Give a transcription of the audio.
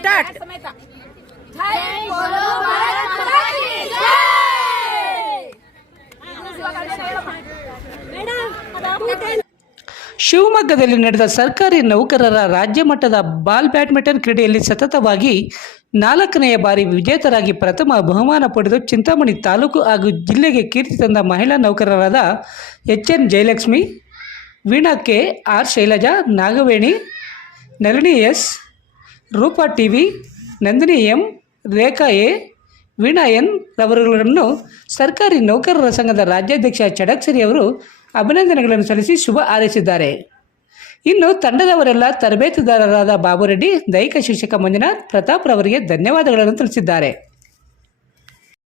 Start. ಶಿವಮೊಗ್ಗದಲ್ಲಿ ನಡೆದ ಸರ್ಕಾರಿ ನೌಕರರ ರಾಜ್ಯ ಮಟ್ಟದ ಬಾಲ್ ಬ್ಯಾಡ್ಮಿಂಟನ್ ಕ್ರೀಡೆಯಲ್ಲಿ ಸತತವಾಗಿ 4ನೇ ಬಾರಿ ವಿಜೇತರಾಗಿ ಪ್ರಥಮ ಬಹುಮಾನ ಪಡೆದು ಚಿಂತಾಮಣಿ ತಾಲೂಕು ಹಾಗೂ ಜಿಲ್ಲೆಗೆ ಕೀರ್ತಿ ತಂದ ಮಹಿಳಾ ನೌಕರರಾದ H N. Jayalakshmi, Veena K, R. Shailaja, Nagaveni, Nalini S, Roopa T V, Nandini M, Rekha A, Veena N ರವರುಗಳನ್ನು ಸರ್ಕಾರಿ ನೌಕರರ ಸಂಘದ ರಾಜ್ಯಾಧ್ಯಕ್ಷ ಚಡಕ್ಸರಿ ಅವರು ಅಭಿನಂದನೆಗಳನ್ನು ಸಲ್ಲಿಸಿ ಶುಭ ಹಾರೈಸಿದ್ದಾರೆ. ಇನ್ನು ತಂಡದವರೆಲ್ಲ ತರಬೇತುದಾರರಾದ ಬಾಬುರೆಡ್ಡಿ, ದೈಹಿಕ ಶಿಕ್ಷಕ ಮಂಜುನಾಥ್, ಪ್ರತಾಪ್ ರವರಿಗೆ ಧನ್ಯವಾದಗಳನ್ನು ತಿಳಿಸಿದ್ದಾರೆ.